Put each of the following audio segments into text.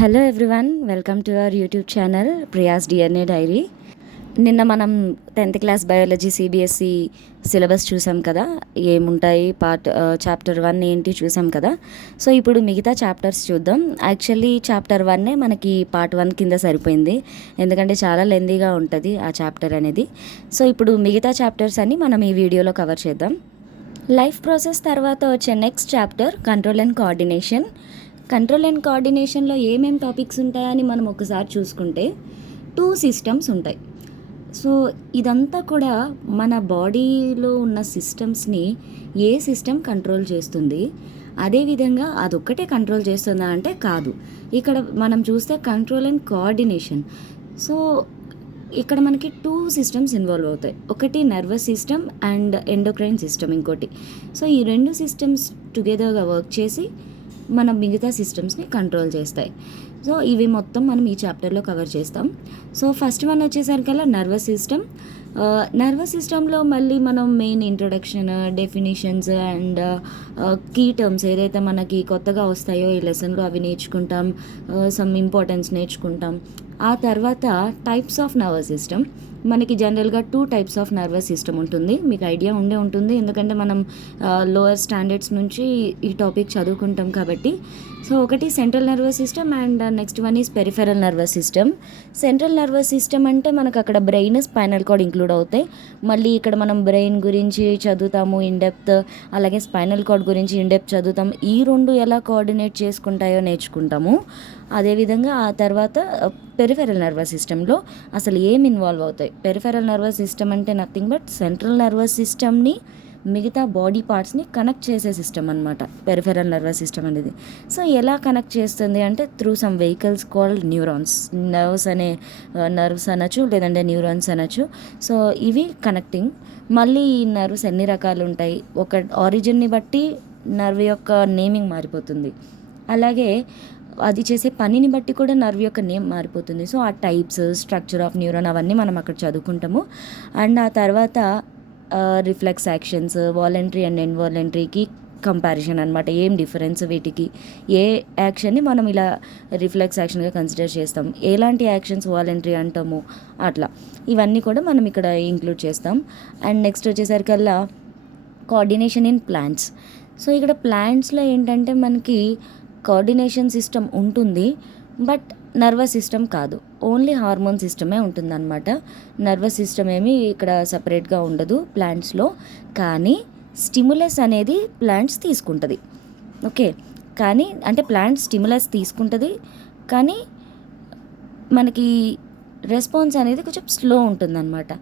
Hello everyone, welcome to our YouTube channel Priya's DNA diary. నిన్న మనం 10th class biology CBSE syllabus చూసాం కదా, ఏముంటాయి చాప్టర్ 1 ఏంటి చూసాం కదా. సో ఇప్పుడు మిగతా చాప్టర్స్ చూద్దాం. యాక్చువల్లీ చాప్టర్ 1 మనకి పార్ట్ 1 కింద సరిపోయింది, ఎందుకంటే చాలా లెందీగా ఉంటుంది ఆ చాప్టర్ అనేది. సో ఇప్పుడు మిగతా చాప్టర్స్ అన్ని మనం ఈ వీడియోలో కవర్ చేద్దాం. లైఫ్ ప్రాసెస్ తర్వాత వచ్చే next chapter control and coordination. Control and కోఆర్డినేషన్లో ఏమేమి టాపిక్స్ ఉంటాయని మనం ఒకసారి చూసుకుంటే 2 సిస్టమ్స్ ఉంటాయి. సో ఇదంతా కూడా మన బాడీలో ఉన్న సిస్టమ్స్ని ఏ సిస్టమ్ కంట్రోల్ చేస్తుంది, అదేవిధంగా అదొక్కటే కంట్రోల్ చేస్తుందా అంటే కాదు. ఇక్కడ మనం చూస్తే కంట్రోల్ అండ్ కోఆర్డినేషన్. సో ఇక్కడ మనకి 2 సిస్టమ్స్ ఇన్వాల్వ్ అవుతాయి. ఒకటి nervous system and endocrine system ఇంకోటి. సో ఈ 2 సిస్టమ్స్ టుగెదర్గా వర్క్ చేసి మన మిగతా సిస్టమ్స్ని కంట్రోల్ చేస్తాయి. సో ఇవి మొత్తం మనం ఈ చాప్టర్లో కవర్ చేస్తాం. సో ఫస్ట్ వన్ వచ్చేసరికల్లా నర్వస్ సిస్టమ్. నర్వస్ సిస్టంలో మళ్ళీ మనం main introduction, definitions and key terms ఏదైతే మనకి కొత్తగా వస్తాయో ఈ లెసన్లో అవి నేర్చుకుంటాం. సమ్ ఇంపార్టెన్స్ నేర్చుకుంటాం. ఆ తర్వాత టైప్స్ ఆఫ్ నర్వస్ సిస్టమ్. మనకి జనరల్గా 2 టైప్స్ ఆఫ్ నర్వస్ సిస్టమ్ ఉంటుంది. మీకు ఐడియా ఉంటుంది, ఎందుకంటే మనం లోయర్ స్టాండర్డ్స్ నుంచి ఈ టాపిక్ చదువుకుంటాం కాబట్టి. సో ఒకటి central nervous system and next one is peripheral nervous system. Central nervous system అంటే మనకు అక్కడ బ్రెయిన్, స్పైనల్ కార్డ్ ఇంక్లూడ్ అవుతాయి. మళ్ళీ ఇక్కడ మనం బ్రెయిన్ గురించి చదువుతాము ఇన్ డెప్త్, అలాగే స్పైనల్ కార్డ్ గురించి ఇన్ డెప్త్ చదువుతాం. ఈ 2 ఎలా కోఆర్డినేట్ చేసుకుంటాయో నేర్చుకుంటాము. అదేవిధంగా ఆ తర్వాత పెరిఫెరల్ నర్వస్ సిస్టంలో అసలు ఏం ఇన్వాల్వ్ అవుతాయి. పెరిఫెరల్ నర్వస్ సిస్టమ్ అంటే నథింగ్ బట్ సెంట్రల్ నర్వస్ సిస్టమ్ని మిగతా బాడీ పార్ట్స్ని కనెక్ట్ చేసే సిస్టమ్ అనమాట పెరిఫెరల్ నర్వస్ సిస్టమ్ అనేది. సో ఎలా కనెక్ట్ చేస్తుంది అంటే through some vehicles called neurons. Nerves అనొచ్చు, లేదంటే న్యూరాన్స్ అనొచ్చు. సో ఇవి కనెక్టింగ్. మళ్ళీ ఈ నర్వ్స్ ఎన్ని రకాలు ఉంటాయి, ఒక ఆరిజిన్ని బట్టి నర్వ్ యొక్క నేమింగ్ మారిపోతుంది. అలాగే అది చేసే పనిని బట్టి కూడా నర్వ్ యొక్క నేమ్ మారిపోతుంది. సో ఆ టైప్స్, స్ట్రక్చర్ ఆఫ్ న్యూరాన్ అవన్నీ మనం అక్కడ చదువుకుంటాము. అండ్ ఆ తర్వాత రిఫ్లెక్స్ యాక్షన్స్, వాలంటరీ అండ్ ఇన్వాలంటరీకి కంపారిజన్ అనమాట. ఏం డిఫరెన్స్ వీటికి, ఏ యాక్షన్ని మనం ఇలా రిఫ్లెక్స్ యాక్షన్గా కన్సిడర్ చేస్తాం, ఎలాంటి యాక్షన్స్ వాలంటరీ అంటాము, అట్లా ఇవన్నీ కూడా మనం ఇక్కడ ఇంక్లూడ్ చేస్తాం. అండ్ నెక్స్ట్ వచ్చేసరికల్లా కోఆర్డినేషన్ ఇన్ ప్లాంట్స్. సో ఇక్కడ ప్లాంట్స్లో ఏంటంటే మనకి కోఆర్డినేషన్ సిస్టమ్ ఉంటుంది, బట్ నర్వస్ సిస్టమ్ కాదు, ఓన్లీ హార్మోన్ సిస్టమే ఉంటుందన్నమాట. నర్వస్ సిస్టమ్ ఏమి ఇక్కడ సపరేట్గా ఉండదు ప్లాంట్స్లో. కానీ స్టిములస్ అనేది ప్లాంట్స్ తీసుకుంటుంది. ఓకే, కానీ అంటే ప్లాంట్ స్టిములస్ తీసుకుంటుంది, కానీ మనకి రెస్పాన్స్ అనేది కొంచెం స్లో ఉంటుందన్నమాట.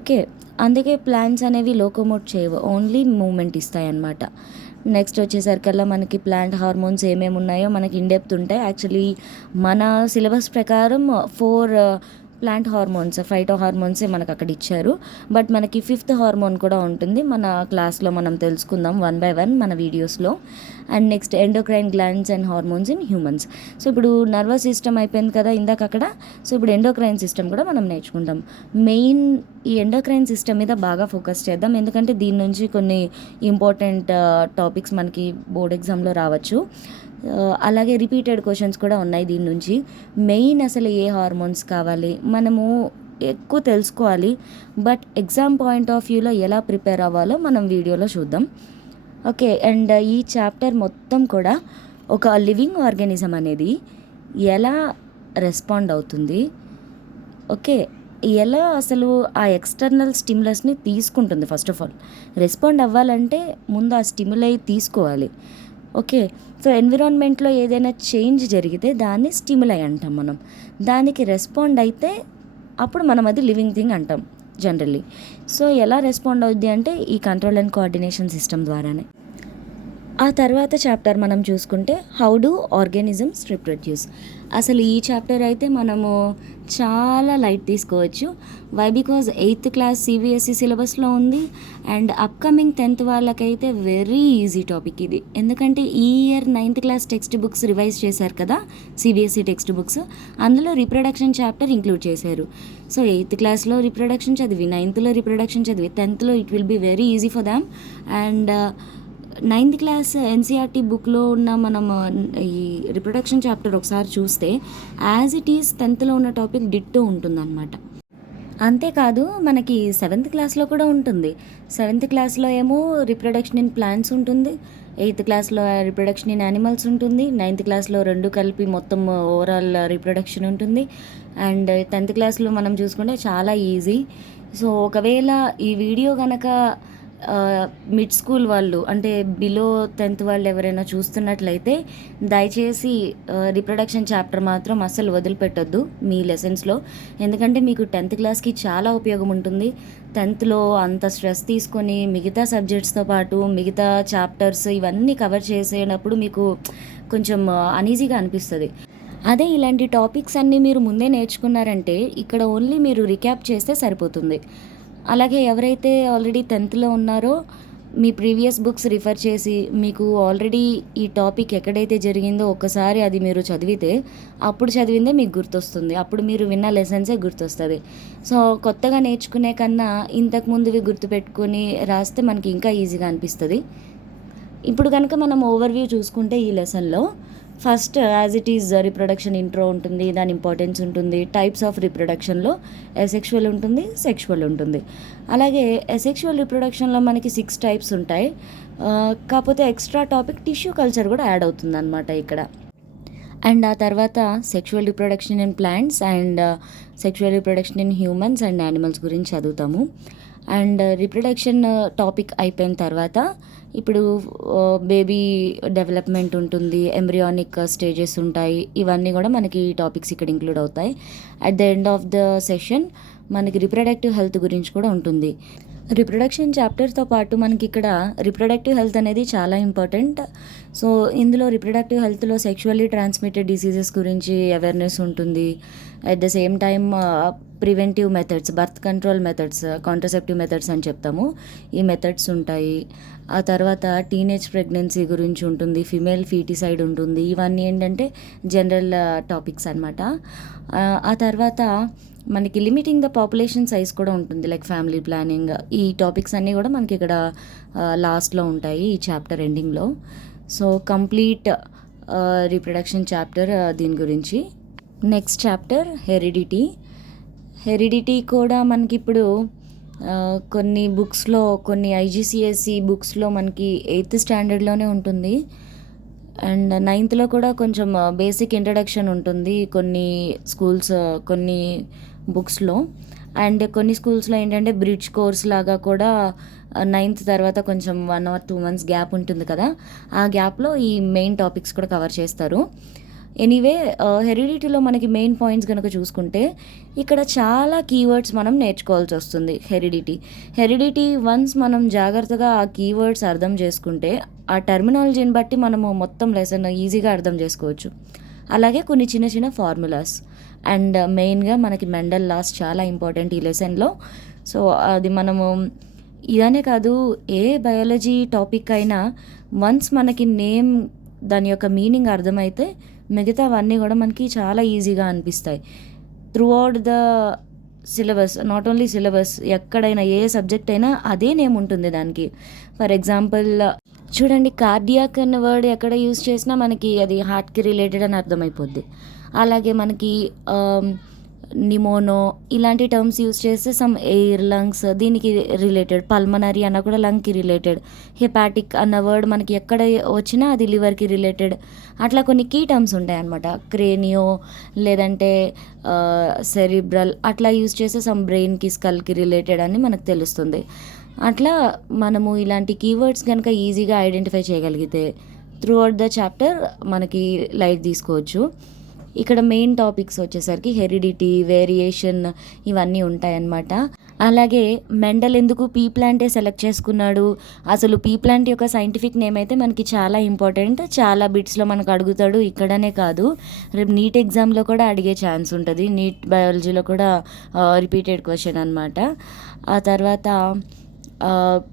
ఓకే, అందుకే ప్లాంట్స్ అనేవి లోకోమోట్ చేయవు, ఓన్లీ మూమెంట్ ఇస్తాయి అన్నమాట. నెక్స్ట్ వచ్చేసరికల్లా మనకి ప్లాంట్ హార్మోన్స్ ఏమేమి ఉన్నాయో మనకి ఇండెప్త్ ఉంటాయి. యాక్చువల్లీ మన సిలబస్ ప్రకారం 4 ప్లాంట్ హార్మోన్స్, ఫైటో హార్మోన్సే మనకు అక్కడ ఇచ్చారు. బట్ మనకి 5th హార్మోన్ కూడా ఉంటుంది. మన క్లాస్లో మనం తెలుసుకుందాం 1 by 1 మన వీడియోస్లో. And next endocrine glands and hormones in humans. So ఇప్పుడు నర్వస్ సిస్టమ్ అయిపోయింది కదా ఇందాక అక్కడ. సో ఇప్పుడు ఎండోక్రైన్ సిస్టమ్ కూడా మనం నేర్చుకుంటాం. మెయిన్ ఈ ఎండోక్రైన్ సిస్టమ్ మీద బాగా ఫోకస్ చేద్దాం, ఎందుకంటే దీని నుంచి కొన్ని ఇంపార్టెంట్ టాపిక్స్ మనకి బోర్డ్ ఎగ్జామ్లో రావచ్చు. అలాగే రిపీటెడ్ క్వశ్చన్స్ కూడా ఉన్నాయి దీని నుంచి. మెయిన్ అసలు ఏ హార్మోన్స్ కావాలి మనము ఎక్కువ తెలుసుకోవాలి, బట్ ఎగ్జామ్ పాయింట్ ఆఫ్ వ్యూలో ఎలా ప్రిపేర్ అవ్వాలో మనం వీడియోలో చూద్దాం. ఓకే, అండ్ ఈ చాప్టర్ మొత్తం కూడా ఒక లివింగ్ ఆర్గానిజం అనేది ఎలా రెస్పాండ్ అవుతుంది, ఓకే, ఎలా అసలు ఆ ఎక్స్టర్నల్ స్టిమ్యులస్ని తీసుకుంటుంది. ఫస్ట్ ఆఫ్ ఆల్ రెస్పాండ్ అవ్వాలంటే ముందు ఆ స్టిమ్యులై తీసుకోవాలి. ఓకే, సో ఎన్విరాన్మెంట్లో ఏదైనా చేంజ్ జరిగితే దాన్ని స్టిమ్యులై అంటాం మనం. దానికి రెస్పాండ్ అయితే అప్పుడు మనం అది లివింగ్ థింగ్ అంటాం జనరల్లీ. సో ఎలా రెస్పాండ్ అవుద్ది అంటే ఈ కంట్రోల్ అండ్ కోఆర్డినేషన్ సిస్టమ్ ద్వారానే. ఆ తర్వాత చాప్టర్ మనం చూసుకుంటే హౌ డు ఆర్గానిజమ్స్ రిప్రొడ్యూస్. అసలు ఈ చాప్టర్ అయితే మనము చాలా లైట్ తీసుకోవచ్చు. Why? Because 8th class CBSE సిలబస్లో ఉంది అండ్ అప్కమింగ్ 10th వాళ్ళకైతే వెరీ ఈజీ టాపిక్ ఇది. ఎందుకంటే ఈ year 9th class text books revise చేశారు కదా సిబిఎస్ఈ టెక్స్ట్ బుక్స్, అందులో రిప్రొడక్షన్ చాప్టర్ ఇంక్లూడ్ చేశారు. సో 8th క్లాస్లో రిప్రొడక్షన్ చదివి, 9thలో రిప్రొడక్షన్ చదివి, 10thలో it will be very easy for them. And ninth class NCERT బుక్లో ఉన్న మనం ఈ రిప్రొడక్షన్ చాప్టర్ ఒకసారి చూస్తే యాజ్ ఇట్ ఈస్ 10th ఉన్న టాపిక్ డిట్టో ఉంటుందన్నమాట. అంతేకాదు మనకి 7th క్లాస్లో కూడా ఉంటుంది. 7th క్లాస్లో ఏమో రిప్రొడక్షన్ ఇన్ ప్లాంట్స్ ఉంటుంది, 8th క్లాస్లో రిప్రొడక్షన్ ఇన్ యానిమల్స్ ఉంటుంది, 9th క్లాస్లో రెండు కలిపి మొత్తం ఓవరాల్ రిప్రొడక్షన్ ఉంటుంది. అండ్ 10th క్లాస్లో మనం చూసుకుంటే చాలా ఈజీ. సో ఒకవేళ ఈ వీడియో కనుక మిడ్ స్కూల్ వాళ్ళు అంటే బిలో 10th వాళ్ళు ఎవరైనా చూస్తున్నట్లయితే దయచేసి రిప్రొడక్షన్ చాప్టర్ మాత్రం అస్సలు వదిలిపెట్టొద్దు మీ లెసన్స్లో. ఎందుకంటే మీకు 10th క్లాస్కి చాలా ఉపయోగం ఉంటుంది. 10thలో అంత స్ట్రెస్ తీసుకొని మిగతా సబ్జెక్ట్స్తో పాటు మిగతా చాప్టర్స్ ఇవన్నీ కవర్ చేసేటప్పుడు మీకు కొంచెం అనీజీగా అనిపిస్తుంది. అదే ఇలాంటి టాపిక్స్ అన్నీ మీరు ముందే నేర్చుకున్నారంటే ఇక్కడ ఓన్లీ మీరు రిక్యాప్ చేస్తే సరిపోతుంది. అలాగే ఎవరైతే ఆల్రెడీ 10thలో ఉన్నారో మీ ప్రీవియస్ బుక్స్ రిఫర్ చేసి మీకు ఆల్రెడీ ఈ టాపిక్ ఎక్కడైతే జరిగిందో ఒక్కసారి అది మీరు చదివితే అప్పుడు చదివిందే మీకు గుర్తొస్తుంది, అప్పుడు మీరు విన్న లెసన్సే గుర్తొస్తుంది. సో కొత్తగా నేర్చుకునే కన్నా ఇంతకుముందువి గుర్తుపెట్టుకొని రాస్తే మనకి ఇంకా ఈజీగా అనిపిస్తుంది. ఇప్పుడు కనుక మనం ఓవర్వ్యూ చూసుకుంటే ఈ లెసన్లో first as it is reproduction intro ఉంటుంది, దాని ఇంపార్టెన్స్ ఉంటుంది, టైప్స్ ఆఫ్ రిప్రొడక్షన్లో ఎసెక్షువల్ ఉంటుంది, సెక్షువల్ ఉంటుంది. అలాగే ఎసెక్షువల్ రిప్రొడక్షన్లో మనకి 6 టైప్స్ ఉంటాయి. కాకపోతే ఎక్స్ట్రా టాపిక్ టిష్యూ కల్చర్ కూడా యాడ్ అవుతుంది అనమాట ఇక్కడ. అండ్ ఆ తర్వాత sexual reproduction in plants and sexual reproduction in humans and animals గురించి చదువుతాము. అండ్ రిప్రొడక్షన్ టాపిక్ అయిపోయిన తర్వాత ఇప్పుడు బేబీ డెవలప్మెంట్ ఉంటుంది, ఎంబ్రియానిక్ స్టేజెస్ ఉంటాయి, ఇవన్నీ కూడా మనకి టాపిక్స్ ఇక్కడ ఇంక్లూడ్ అవుతాయి. At the end of the session మనకి రిప్రొడక్టివ్ హెల్త్ గురించి కూడా ఉంటుంది. రిప్రొడక్షన్ చాప్టర్తో పాటు మనకి ఇక్కడ రిప్రొడక్టివ్ హెల్త్ అనేది చాలా ఇంపార్టెంట్. సో ఇందులో రిప్రొడక్టివ్ హెల్త్లో సెక్షువల్లీ ట్రాన్స్మిటెడ్ డిసీజెస్ గురించి అవేర్నెస్ ఉంటుంది. At the same time preventive methods, birth control methods, contraceptive methods అని చెప్తాము, ఈ మెథడ్స్ ఉంటాయి. ఆ తర్వాత టీనేజ్ ప్రెగ్నెన్సీ గురించి ఉంటుంది, ఫిమేల్ ఫీటిసైడ్ ఉంటుంది. ఇవన్నీ ఏంటంటే జనరల్ టాపిక్స్ అనమాట. ఆ తర్వాత మనకి లిమిటింగ్ ద పాపులేషన్ సైజ్ కూడా ఉంటుంది, లైక్ ఫ్యామిలీ ప్లానింగ్. ఈ టాపిక్స్ అన్నీ కూడా మనకి ఇక్కడ లాస్ట్లో ఉంటాయి ఈ చాప్టర్ ఎండింగ్లో. సో కంప్లీట్ రీప్రొడక్షన్ చాప్టర్ దీని గురించి. నెక్స్ట్ చాప్టర్ హెరిడిటీ కూడా మనకి ఇప్పుడు కొన్ని బుక్స్లో, కొన్ని ఐజీసీఎస్ఈ బుక్స్లో మనకి 8th స్టాండర్డ్లోనే ఉంటుంది. అండ్ 9thలో కూడా కొంచెం బేసిక్ ఇంట్రడక్షన్ ఉంటుంది కొన్ని స్కూల్స్, కొన్ని బుక్స్లో. అండ్ కొన్ని స్కూల్స్లో ఏంటంటే బ్రిడ్జ్ కోర్స్ లాగా కూడా 9th తర్వాత కొంచెం 1 or 2 months గ్యాప్ ఉంటుంది కదా, ఆ గ్యాప్లో ఈ మెయిన్ టాపిక్స్ కూడా కవర్ చేస్తారు. ఎనీవే హెరిడిటీలో మనకి మెయిన్ పాయింట్స్ కనుక చూసుకుంటే ఇక్కడ చాలా కీవర్డ్స్ మనం నేర్చుకోవాల్సి వస్తుంది. హెరిడిటీ వన్స్ మనం జాగ్రత్తగా ఆ కీవర్డ్స్ అర్థం చేసుకుంటే ఆ టర్మినాలజీని బట్టి మనము మొత్తం లెసన్ ఈజీగా అర్థం చేసుకోవచ్చు. అలాగే కొన్ని చిన్న చిన్న ఫార్ములాస్ అండ్ మెయిన్గా మనకి మెండల్ లాస్ చాలా ఇంపార్టెంట్ ఈ లెసన్లో. సో అది మనము ఇదనే కాదు, ఏ బయాలజీ టాపిక్ అయినా వన్స్ మనకి నేమ్, దాని యొక్క మీనింగ్ అర్థమైతే మిగతావన్నీ కూడా మనకి చాలా ఈజీగా అనిపిస్తాయి. Through out the syllabus, not only syllabus, ఎక్కడైనా ఏ సబ్జెక్ట్ అయినా అదే నేమ్ ఉంటుంది దానికి. ఫర్ ఎగ్జాంపుల్ చూడండి, కార్డియాక్ అన్న వర్డ్ ఎక్కడ యూజ్ చేసినా మనకి అది హార్ట్కి రిలేటెడ్ అని అర్థమైపోద్ది. అలాగే మనకి నిమోనో ఇలాంటి టర్మ్స్ యూజ్ చేస్తే సమ్ ఎయిర్, లంగ్స్ దీనికి రిలేటెడ్, పల్మనరీ అన్న కూడా లంగ్కి రిలేటెడ్, హెపాటిక్ అన్న వర్డ్ మనకి ఎక్కడ వచ్చినా అది లివర్కి రిలేటెడ్. అట్లా కొన్ని కీ టర్మ్స్ ఉంటాయి అన్నమాట. క్రేనియో లేదంటే సెరిబ్రల్ అట్లా యూజ్ చేస్తే సమ్ బ్రెయిన్కి, స్కల్కి రిలేటెడ్ అని మనకు తెలుస్తుంది. అట్లా మనము ఇలాంటి కీవర్డ్స్ కనుక ఈజీగా ఐడెంటిఫై చేయగలిగితే త్రూ అవుట్ ద చాప్టర్ మనకి లైట్ తీసుకోవచ్చు. ఇక్కడ మెయిన్ టాపిక్స్ వచ్చేసరికి హెరిడిటీ, వేరియేషన్ ఇవన్నీ ఉంటాయన్నమాట. అలాగే మెండల్ ఎందుకు పీ ప్లాంటే సెలెక్ట్ చేసుకున్నాడు, అసలు పీ ప్లాంట్ యొక్క సైంటిఫిక్ నేమ్ అయితే మనకి చాలా ఇంపార్టెంట్. చాలా బిట్స్లో మనకు అడుగుతాడు, ఇక్కడనే కాదు రేపు నీట్ ఎగ్జామ్లో కూడా అడిగే ఛాన్స్ ఉంటుంది. నీట్ బయాలజీలో కూడా రిపీటెడ్ క్వశ్చన్ అనమాట. ఆ తర్వాత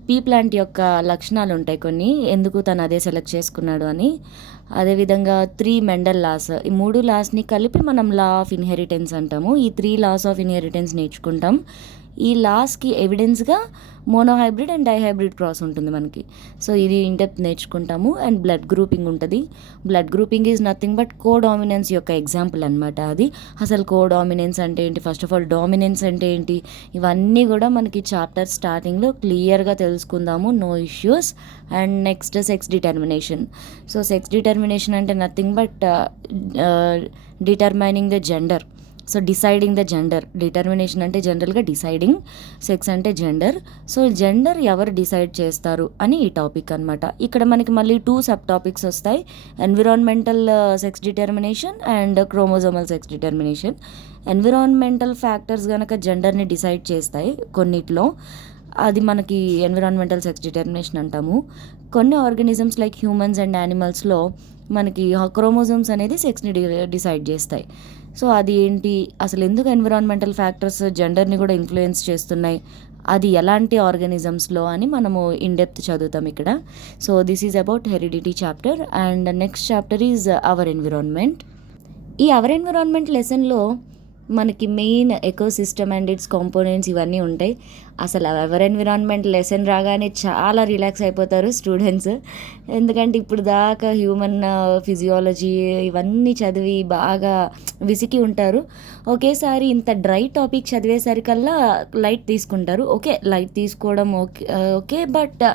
పీ ప్లాంట్ యొక్క లక్షణాలు ఉంటాయి కొన్ని, ఎందుకు తను అదే సెలెక్ట్ చేసుకున్నాడు అని. అదేవిధంగా 3 మెండల్ లాస్, ఈ 3 లాస్ని కలిపి మనం లా ఆఫ్ ఇన్హెరిటెన్స్ అంటాము. ఈ 3 లాస్ ఆఫ్ ఇన్హెరిటెన్స్ నేర్చుకుంటాం. ఈ లాస్ట్కి ఎవిడెన్స్గా మోనోహైబ్రిడ్ అండ్ డైహైబ్రిడ్ క్రాస్ ఉంటుంది మనకి. సో ఇది ఇండెప్త్ నేర్చుకుంటాము. అండ్ బ్లడ్ గ్రూపింగ్ ఉంటుంది. Blood grouping is nothing but codominance యొక్క ఎగ్జాంపుల్ అనమాట. అది అసలు కోడామినెన్స్ అంటే ఏంటి, ఫస్ట్ ఆఫ్ ఆల్ డామినెన్స్ అంటే ఏంటి, ఇవన్నీ కూడా మనకి చాప్టర్ స్టార్టింగ్లో క్లియర్గా తెలుసుకుందాము. No issues. And next sex determination. So sex determination అంటే nothing but determining the gender. So deciding the gender. Determination అంటే జనరల్గా డిసైడింగ్, సెక్స్ అంటే జెండర్. సో జెండర్ ఎవరు డిసైడ్ చేస్తారు అని ఈ టాపిక్ అనమాట. ఇక్కడ మనకి మళ్ళీ 2 సబ్ టాపిక్స్ వస్తాయి. Environmental sex determination and chromosomal sex determination. Environmental factors కనుక జెండర్ని డిసైడ్ చేస్తాయి కొన్నిట్లో, అది మనకి ఎన్విరాన్మెంటల్ సెక్స్ డిటర్మినేషన్ అంటాము. కొన్ని ఆర్గానిజమ్స్ లైక్ హ్యూమన్స్ అండ్ యానిమల్స్లో మనకి క్రోమోజోమ్స్ అనేది సెక్స్ని డిసైడ్ చేస్తాయి. సో అది ఏంటి, అసలు ఎందుకు ఎన్విరాన్మెంటల్ ఫ్యాక్టర్స్ జెండర్ని కూడా ఇన్ఫ్లుయెన్స్ చేస్తున్నాయి, అది ఎలాంటి ఆర్గానిజమ్స్లో అని మనము ఇన్డెప్త్ చదువుతాం ఇక్కడ. So this is about heredity chapter. And next chapter is our environment. ఈ అవర్ ఎన్విరాన్మెంట్ లెసన్లో మనకి main ecosystem and it's components ఇవన్నీ ఉంటాయి. అసలు అవర్ ఎన్విరాన్మెంట్ లెసన్ రాగానే చాలా రిలాక్స్ అయిపోతారు స్టూడెంట్స్. ఎందుకంటే ఇప్పుడు దాకా హ్యూమన్ ఫిజియాలజీ ఇవన్నీ చదివి బాగా విసికి ఉంటారు. ఒకేసారి ఇంత డ్రై టాపిక్ చదివేసరికల్లా లైట్ తీసుకుంటారు. ఓకే, లైట్ తీసుకోవడం ఓకే, బట్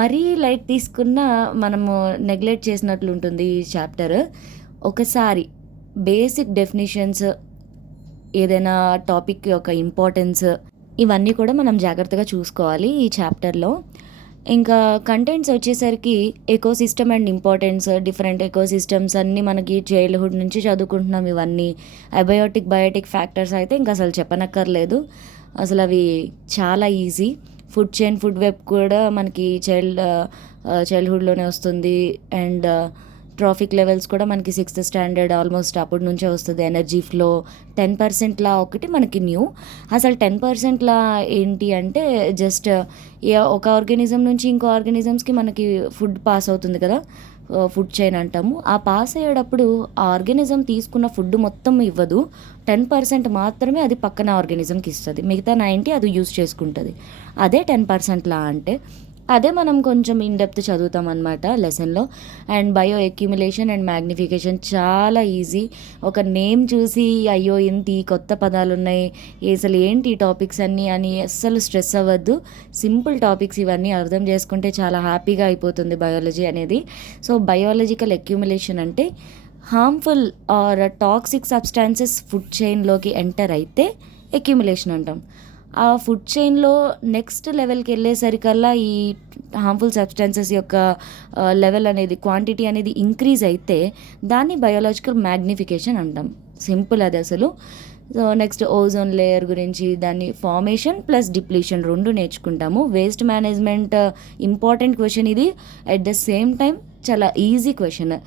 మరీ లైట్ తీసుకున్నా మనము నెగ్లెక్ట్ చేసినట్లు ఉంటుంది ఈ చాప్టర్. ఒకసారి బేసిక్ డెఫినిషన్స్, ఏదైనా టాపిక్ యొక్క ఇంపార్టెన్స్, ఇవన్నీ కూడా మనం జాగ్రత్తగా చూసుకోవాలి ఈ చాప్టర్లో. ఇంకా కంటెంట్స్ వచ్చేసరికి ecosystem and importance, different ecosystems అన్నీ మనకి చైల్డ్హుడ్ నుంచి చదువుకుంటున్నాం. ఇవన్నీ అబయోటిక్ బయోటిక్ ఫ్యాక్టర్స్ అయితే ఇంకా అసలు చెప్పనక్కర్లేదు. అసలు అవి చాలా easy. Food chain, food web కూడా మనకి చైల్డ్హుడ్లోనే వస్తుంది. అండ్ ట్రాఫిక్ లెవెల్స్ కూడా మనకి 6th స్టాండర్డ్ ఆల్మోస్ట్ అప్పటి నుంచే వస్తుంది. ఎనర్జీ ఫ్లో, 10% లా ఒకటి మనకి న్యూ. అసలు 10% లా ఏంటి అంటే జస్ట్ ఒక ఆర్గానిజం నుంచి ఇంకో ఆర్గానిజమ్స్కి మనకి ఫుడ్ పాస్ అవుతుంది కదా, ఫుడ్ చైన్ అంటాము. ఆ పాస్ అయ్యేటప్పుడు ఆ ఆర్గానిజం తీసుకున్న ఫుడ్ మొత్తం ఇవ్వదు, 10% మాత్రమే అది పక్కన ఆర్గానిజంకి ఇస్తుంది. మిగతా 90 అది యూజ్ చేసుకుంటుంది. అదే 10% లా అంటే. అదే మనం కొంచెం ఇన్డెప్త్ చదువుతాం అనమాట లెసన్లో. And bioaccumulation and magnification చాలా ఈజీ. ఒక నేమ్ చూసి అయ్యో ఇంత ఈ కొత్త పదాలు ఉన్నాయి, అసలు ఏంటి ఈ టాపిక్స్ అన్నీ అని అస్సలు స్ట్రెస్ అవ్వద్దు. సింపుల్ టాపిక్స్ ఇవన్నీ అర్థం చేసుకుంటే చాలా హ్యాపీగా అయిపోతుంది బయాలజీ అనేది. సో బయాలజికల్ అక్యుములేషన్ అంటే harmful or toxic substances food చైన్లోకి ఎంటర్ అయితే అక్యుములేషన్ అంటాం. ఆ ఫుడ్ చైన్లో నెక్స్ట్ లెవెల్కి వెళ్ళేసరికల్లా ఈ హార్మ్ఫుల్ సబ్స్టాన్సెస్ యొక్క లెవెల్ అనేది, క్వాంటిటీ అనేది ఇంక్రీజ్ అయితే దాన్ని బయోలాజికల్ మ్యాగ్నిఫికేషన్ అంటాం. సింపుల్ అది అసలు. సో నెక్స్ట్ ఓజోన్ లేయర్ గురించి, దాన్ని ఫార్మేషన్ ప్లస్ డిప్లీషన్ 2 నేర్చుకుంటాము. వేస్ట్ మేనేజ్మెంట్ ఇంపార్టెంట్ క్వశ్చన్ ఇది. అట్ ద సేమ్ టైం చాలా ఈజీ క్వశ్చన్.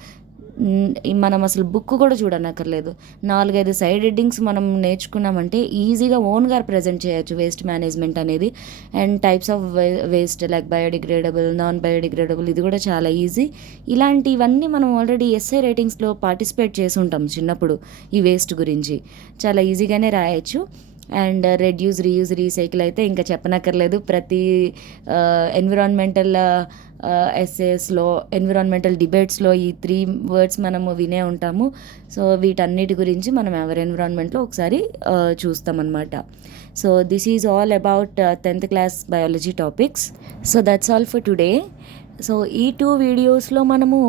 మనం అసలు బుక్ కూడా చూడనక్కర్లేదు. 4-5 సైడ్ హెడ్డింగ్స్ మనం నేర్చుకున్నామంటే ఈజీగా ఓన్గా ప్రజెంట్ చేయొచ్చు వేస్ట్ మేనేజ్మెంట్ అనేది. And types of waste like biodegradable, non biodegradable, ఇది కూడా చాలా ఈజీ. ఇలాంటివన్నీ మనం ఆల్రెడీ ఎస్ఐ రైటింగ్స్లో పార్టిసిపేట్ చేసి ఉంటాం చిన్నప్పుడు. ఈ వేస్ట్ గురించి చాలా ఈజీగానే రాయొచ్చు. అండ్ రెడ్యూస్, రీయూజ్, రీసైకిల్ అయితే ఇంకా చెప్పనక్కర్లేదు. ప్రతి ఎన్విరాన్మెంటల్ ఎస్ఏస్లో, ఎన్విరాన్మెంటల్ డిబేట్స్లో ఈ 3 వర్డ్స్ మనము వినే ఉంటాము. సో వీటన్నిటి గురించి మనం ఎవర్ ఎన్విరాన్మెంట్లో ఒకసారి చూస్తామన్నమాట. So this is all about 10th class biology topics. So that's all for today. So ఈ 2 వీడియోస్లో మనము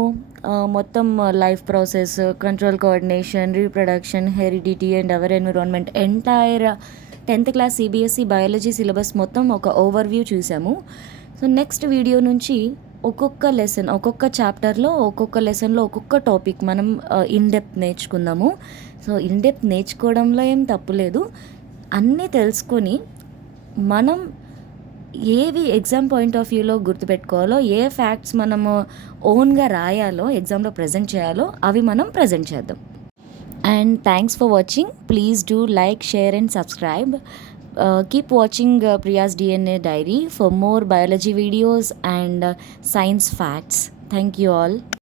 మొత్తం life process, control coordination, reproduction, heredity and our environment, entire 10th class CBSE biology syllabus మొత్తం ఒక overview చూసాము. So next video నుంచి ఒక్కొక్క lesson, ఒక్కొక్క చాప్టర్లో, ఒక్కొక్క లెసన్లో ఒక్కొక్క టాపిక్ మనం ఇన్డెప్త్ నేర్చుకుందాము. సో ఇన్డెప్త్ నేర్చుకోవడంలో ఏం తప్పులేదు. అన్నీ తెలుసుకొని మనం ఏవి ఎగ్జామ్ పాయింట్ ఆఫ్ వ్యూలో గుర్తుపెట్టుకోవాలో, ఏ ఫ్యాక్ట్స్ మనము ఓన్గా రాయాలో, ఎగ్జామ్లో ప్రజెంట్ చేయాలో అవి మనం ప్రజెంట్ చేద్దాం. And thanks for watching. Please do like, share and subscribe. Keep watching Priya's DNA Diary for more biology videos and science facts. Thank you all.